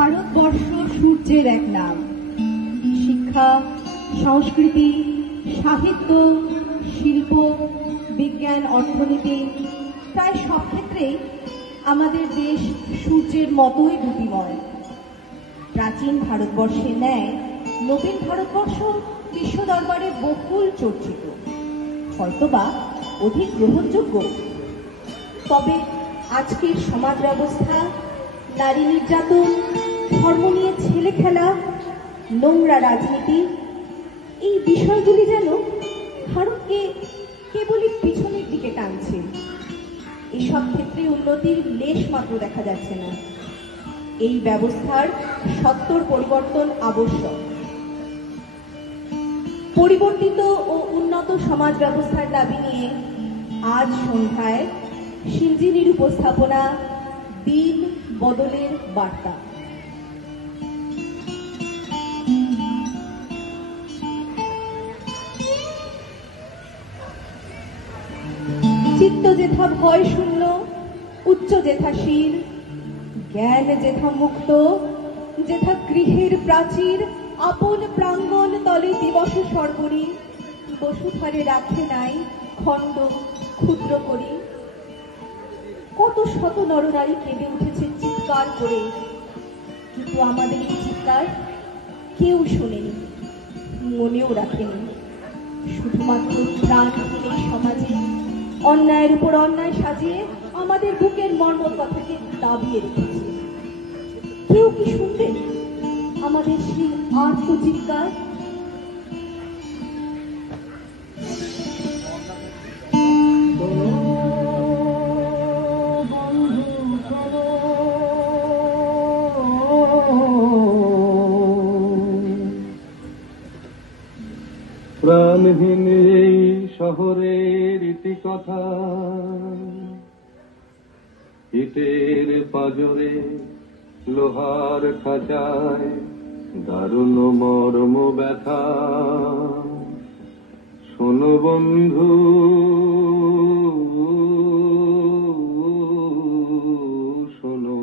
ভারতবর্ষ সূর্যের এক নাম। শিক্ষা, সংস্কৃতি, সাহিত্য, শিল্প, বিজ্ঞান, অর্থনীতি প্রায় সব ক্ষেত্রেই আমাদের দেশ সূর্যের মতোই দ্যুতিময়। প্রাচীন ভারতবর্ষের ন্যায় নবীন ভারতবর্ষ বিশ্ব দরবারে বহুল চর্চিত, হয়তোবা অধিক গ্রহণযোগ্য। তবে আজকের সমাজ ব্যবস্থা, নারী নির্যাতন, ধর্ম নিয়ে ছেলে খেলা, নোংরা রাজনীতি, এই বিষয়গুলি যেন ভারতকে কেবলই পিছনের দিকে টানছে। এসব ক্ষেত্রে উন্নতির লেশ মাত্র দেখা যাচ্ছে না। এই ব্যবস্থার সত্বর পরিবর্তন আবশ্যক। পরিবর্তিত ও উন্নত সমাজ ব্যবস্থার দাবি নিয়ে আজ সন্ধ্যায় শিলজিনির উপস্থাপনা দিন বদলের বার্তা। চিত্ত যেথা ভয় শূন্য, উচ্চ যেথা শীল, জ্ঞান যেথা মুক্ত, যেথা গৃহের প্রাচীর, আপন প্রাঙ্গণ তলে দিবস সর্বরী, বসুধরে রাখে নাই খণ্ড ক্ষুদ্র করি। কত শত নরনারী কেঁদে উঠেছে চিৎকার করে, কিন্তু আমাদের এই চিৎকার কেউ শোনেনি, মনেও রাখেনি। শুধুমাত্র প্রাণহীন এই সমাজে অন্যায়ের উপর অন্যায় সাজিয়ে আমাদের বুকের মর্মর কথাকে দাবিয়ে রেখেছে। কেউ কি শুনবে আমাদের সেই আর্তচিৎকার? প্রাণহীন এই শহরের ইতিকথা, ইটের পাঁজরে লোহার খাঁচায় দারুণ মর্ম ব্যথা। শোনো বন্ধু, শোনো।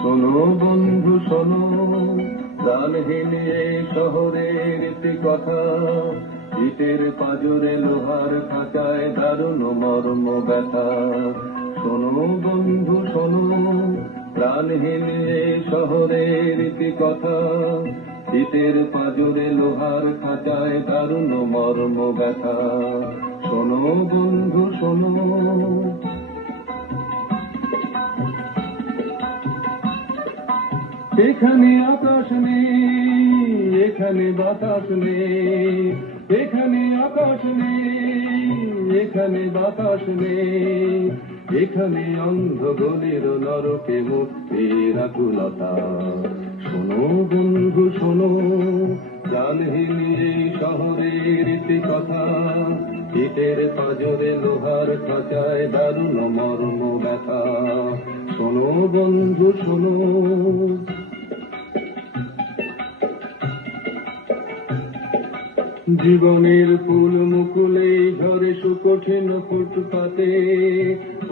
শোনো বন্ধু শোনো, প্রাণহীন এই শহরের কথা, ইটের পাঁজরে লোহার খাঁচায় দারুণ মর্ম ব্যথা। শোনো বন্ধু শোনো, প্রাণহীন এই শহরের কথা, ইটের পাঁজরে লোহার খাঁচায় দারুণ মর্ম ব্যথা। শোনো বন্ধু শোনো। এখানে আকাশ নেই, এখানে বাতাস নেই, এখানে আকাশ নেই, এখানে বাতাস নেই, এখানে অন্ধ গলির নরকে মুক্তির আকুলতা। শোনো বন্ধু শোনো, প্রাণহীন এই শহরের কথা, ইটের পাঁজরে লোহার খাঁচায় দারুণ মর্ম ব্যথা। শোনো বন্ধু শোনো। জীবনের ফুল মুকুলে ঝরে সুকঠিন ফুটপাতে,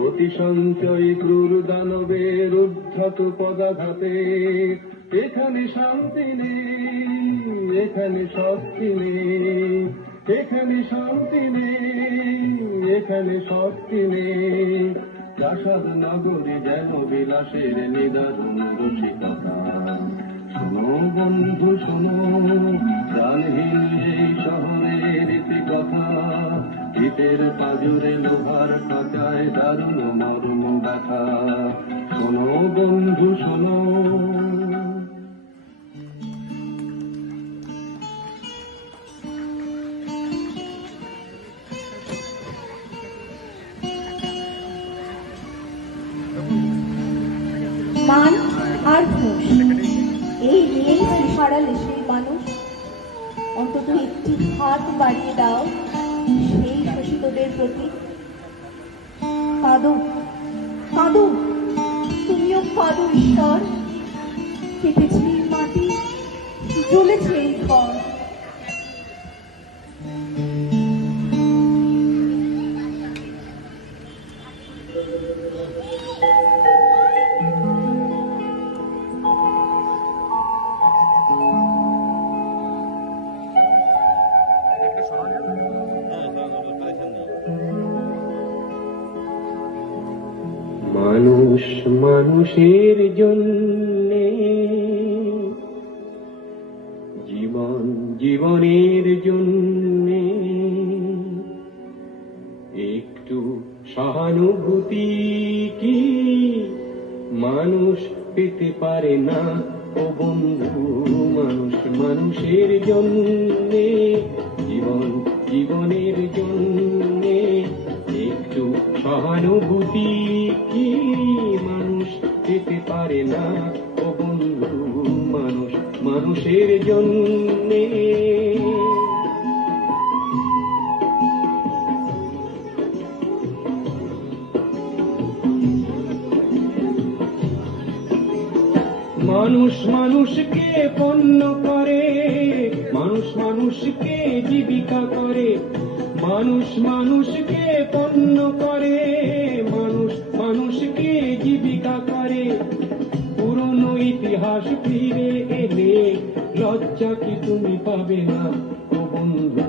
অতি সঞ্চয় ক্রূর দানবের উদ্ধত পদাঘাতে। এখানে শান্তি নেই, এখানে শক্তি নেই, এখানে শান্তি নেই, এখানে শক্তি নেই। প্রাসাদ নগরী যেন বিলাসের নিদারুণ রসিকতা। শোনো বন্ধু শোনো, প্রাণহীন এই শহরের কথা, ইটের পাঁজরে লোহার খাঁচায় দারুণ মর্ম ব্যথা। শোনো বন্ধু শোনো। মান আর ঘুষ, এই নিয়েই হারালে সেই মানুষ। অন্তত একটি হাত বাড়িয়ে দাও সেই শোষিতদের প্রতি। কাঁদো কাঁদো, তুমিও কাঁদো ঈশ্বর। কেটেছে এই মাটি, জ্বলেছে এই ঘর। মানুষ মানুষের জন্যে, জীবন জীবনের জন্যে একটু সহানুভূতি কি মানুষ পেতে পারে না ও বন্ধু? মানুষ মানুষের জন্যে, জীবন জীবনের জন্যে একটু সহানুভূতি কি মানুষ পেতে পারে না ও বন্ধু? মানুষ মানুষের জন্যে। মানুষ মানুষকে পণ্য করে, মানুষ মানুষকে জীবিকা করে, মানুষ মানুষকে পণ্য করে, মানুষ মানুষকে জীবিকা করে। পুরনো ইতিহাস ফিরে এলে লজ্জা কি তুমি পাবে না ও বন্ধু?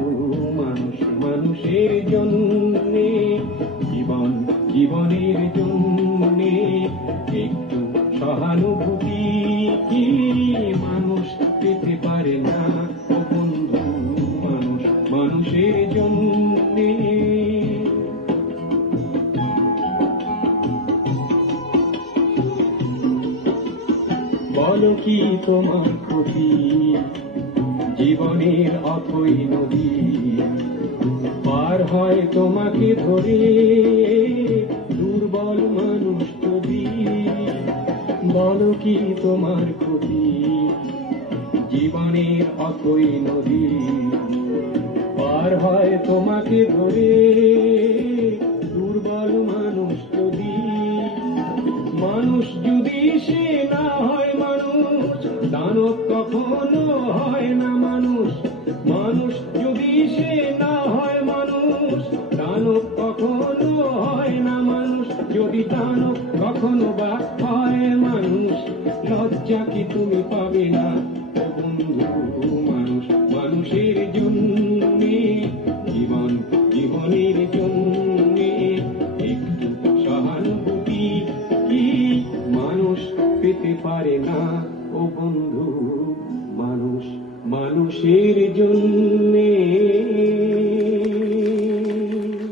মানুষ মানুষের জন্যে, জীবন জীবনের জন্যে একটু সহানুভূতি কি মানুষ পেতে পারে না ও বন্ধু? মানুষ মানুষের জন্যে। বলো কি তোমার ক্ষতি, জীবনের অথই নদী পার হয় তোমাকে ধরে দুর্বল মানুষ যদি? বলো কি তোমার ক্ষতি, জীবনের অথই নদী পার হয় তোমাকে ধরে দুর্বল মানুষ যদি? মানুষ যদি সে না হয় মানুষ, দানব কখনো হয় না মানুষ। মানুষ যদি সে না হয় মানুষ, দানব কখনো হয় না মানুষ। যদি দানব কখনো বা হয় মানুষ, লজ্জা কি তুমি পাবে না ও বন্ধু? মানুষ মানুষের জন্যে, জীবন জীবনের জন্যে একটু সহানুভূতি কি মানুষ পেতে পারে না ও বন্ধু? মানুষ মানুষের জন্যে।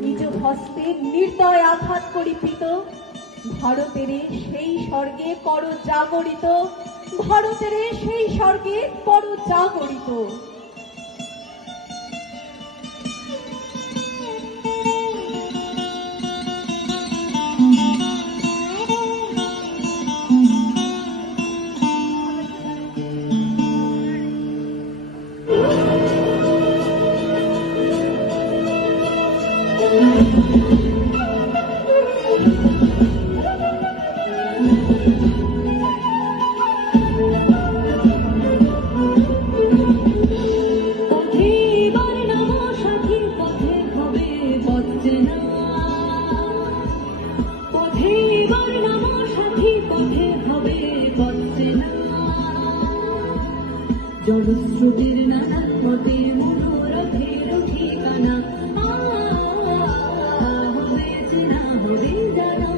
নিজ হস্তে নির্দয় আঘাত করিপিত ভারতের সেই স্বর্গে কর জাগরিত, ভারতের সেই স্বর্গে কর জাগরিত। জলস্রোতের নানা পথে মনোরথের ঠিকানা হবে চেনা হবে জানা।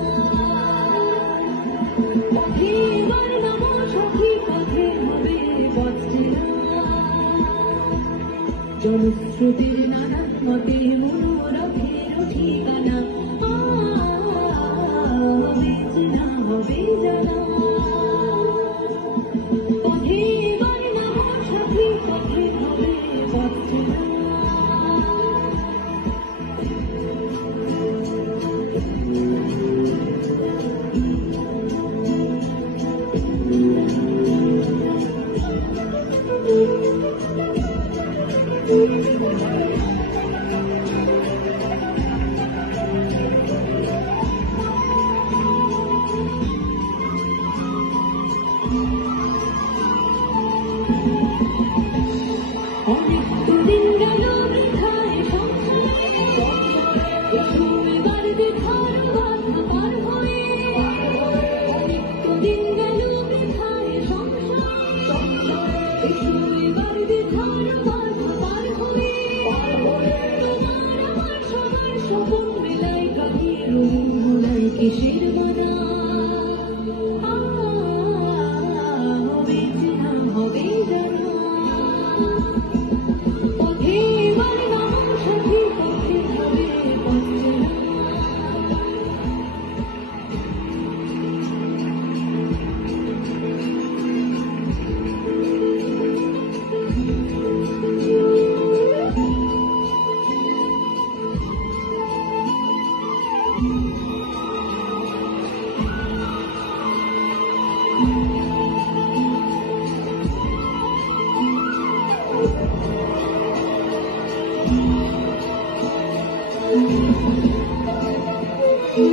পথে এবার নাম সখী, পথে হবে পথ চেনা। জলস্রোতের নানা পথে মনোরথের ঠিকানা হবে চেনা হবে জানা। কখন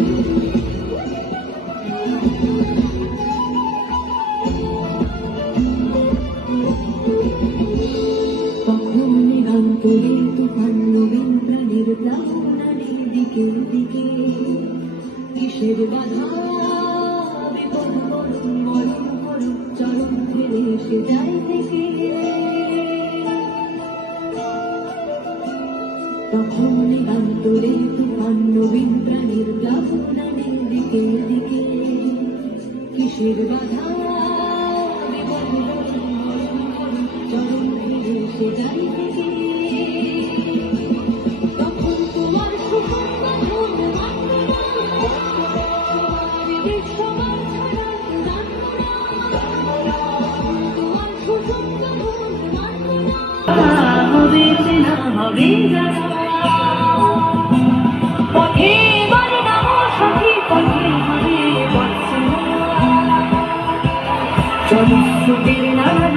নিগান্তরে তুফান নবীন প্রাণের প্লাবনারে দিকে দিকে কিসের বাধা বিপদ বরণ বরণ করুক চরণ ফেলে সে যায় থেকে কখন নিগান্তরে তুফান নবীন প্রাণের প্লাবনারে দিকে দিকে কিসের বাধা বিপদ বরণ বরণ করুক চরণ ফেলে সে যায় থেকে তখন তোমার সুখের বাঁধন মানবে না বিশ্ববার ছাড়া জানবো না তোমার সুখের বাঁধন মানবে না হবে চেনা হবে জানা পথে এবার নামো সখী পথে হবে বৎসনা চলো সুখের নানান